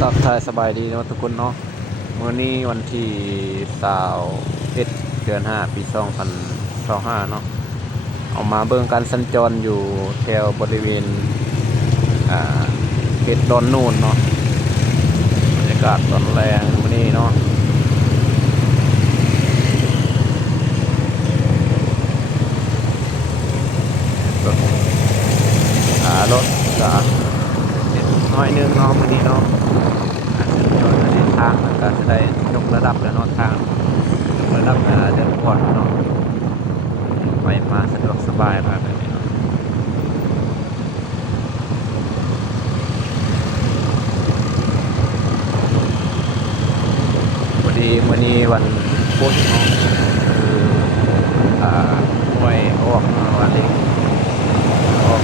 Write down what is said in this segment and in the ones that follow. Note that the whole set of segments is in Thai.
ทักทายสบายดีเนาะทุกคนเนาะมื้อนี้วันที่21เดือน5ปี2025เนาะเอามาเบิ่งการสัญจรอยู่แถวบริเวณอ่าเขตดอนนูนเนาะบรรยากาศตอนแรงมื้อนี้เนาะรถก็เด็ดน้อยนึงเนาะมื้อนี้เนาะสัญจรในทางมันก็จะได้ยกระดับแล้วเนาะทางยกระดับเดินผ่อนเนาะไปมาสะดวกสบายมากเลยเนาะพอดีมื้อนี้วันพุธเนาะหวยออกวันนี้ออก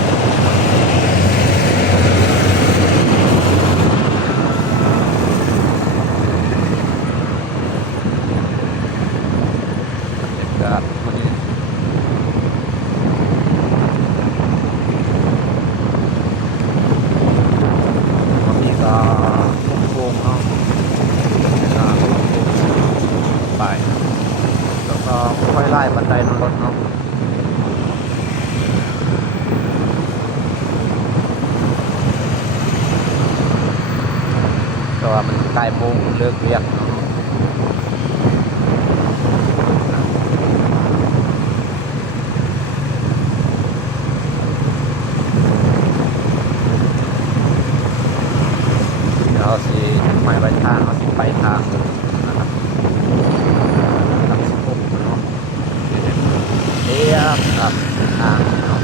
บรรยากาศมื้อนี้วันนี้ก็โค้งๆเนาะไปแล้วก็ค่อยไล่บันไดรถเนาะแต่ว่ามันใกล้โมงเลิกเรียนเนาะเราสิไม่ไปทางเราสิไปทางนะครับทางสุขุมเนาะเรียบครับทางเนาะ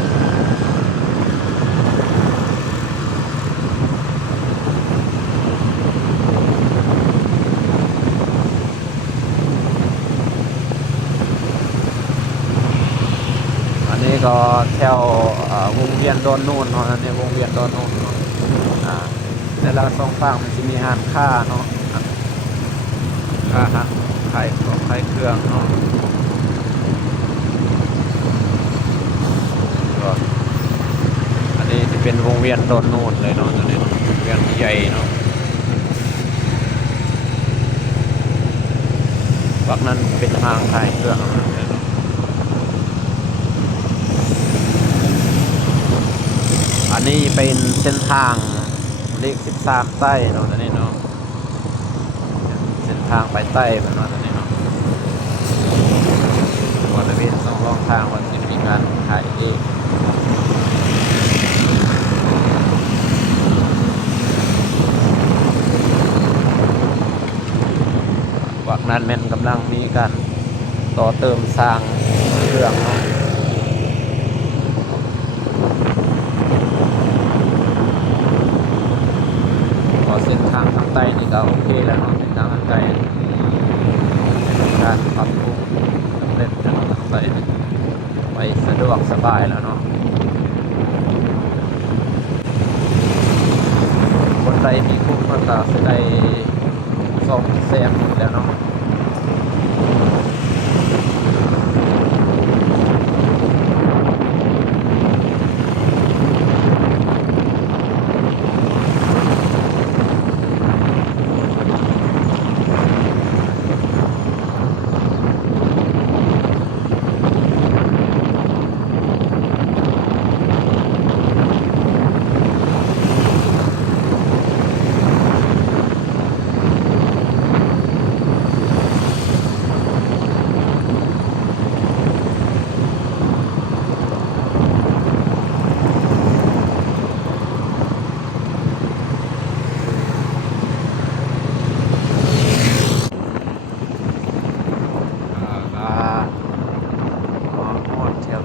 อันนี้ก็แถววงเวียนดอนนูนเนาะอันนี้วงเวียนดอนนูนเนาะในละสองฝั่งมันจะมีร้านค้าเนาะค้าฮะขายของขายเครื่องเนาะก็อันนี้จะเป็นวงเวียนดอนนูนเลยเนาะตัวนี้วงเวียนที่ใหญ่เนาะฝั่งนั้นเป็นห้างขายเครื่องอันนี้เป็นเส้นทางเลข13ใต้เนาะตัวนี้เนาะเส้นทางไปใต้มันเนาะตัวนี้เนาะบริเวณสองรองทางวันที่มีการขายเองวักนั้นแม่นกำลังมีการต่อเติมสร้างเครื่องเนาะเส้นทางทางใต้นี่ก็โอเคแล้วเนาะเส้นทางทางใต้เป็นการปรับปรุงสำเร็จแล้วทางใต้ไปสะดวกสบายแล้วเนาะคนใดมีคุ้มก็จะได้ซ่อมแซมแล้วเนาะ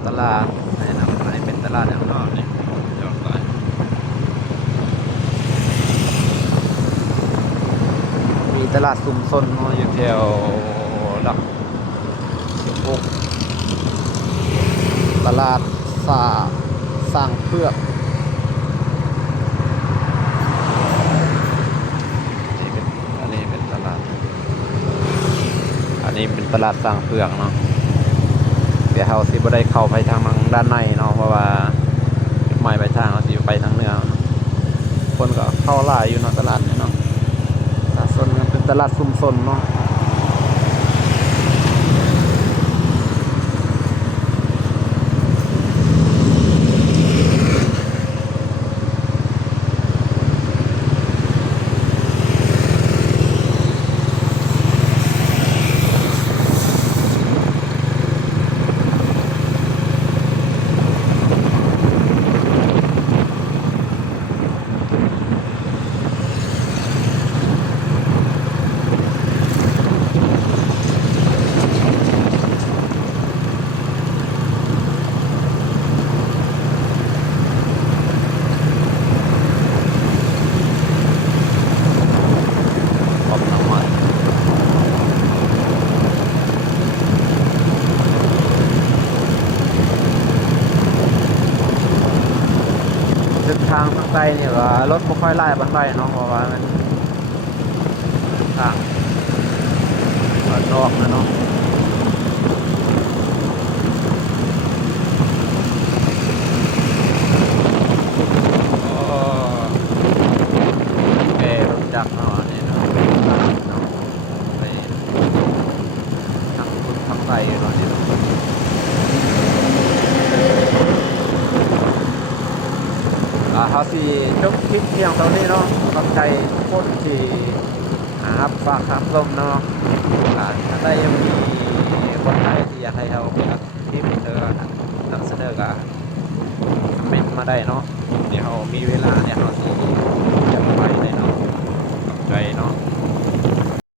ตลาดนี่นะอันนี้เป็นตลาดแนวนอกนี่ยอดไปมีตลาดซุมซนเนาะอยู่แถวหลัก16ตลาดสร้างเพือกอันนี้เป็นตลาดสร้างเพือกเนาะเดี๋ยวเราสิบ่ได้เข้าไปทางด้านในเนาะเพราะว่าไม่ไปทางเราสิไปทางเหนือคนก็เข้าหลายอยู่เนาะตลาดเนี่ยเนาะ ตลาดชุมชนเนาะขอบน้ำมันเส้นทางทางใต้เนี่ยว่ารถบ่ค่อยไล่ปานใดเนาะเพราะว่ามันทางบ้านนอกนะเนาะโอ้แกรถจักรเนาะอันนี่เนาะเนาะไปทางคุณทางใต้เนาะนี่เนาะเขาสิจบคลิปเพียงเท่านี้เนาะขอบใจทุกคนที่ครับฝากครับลมเนาะถ้าได้ยังมีคนไทยที่อยากให้เขาคลิปเธอนำเสนอก็คอมเมนต์มาได้เนาะ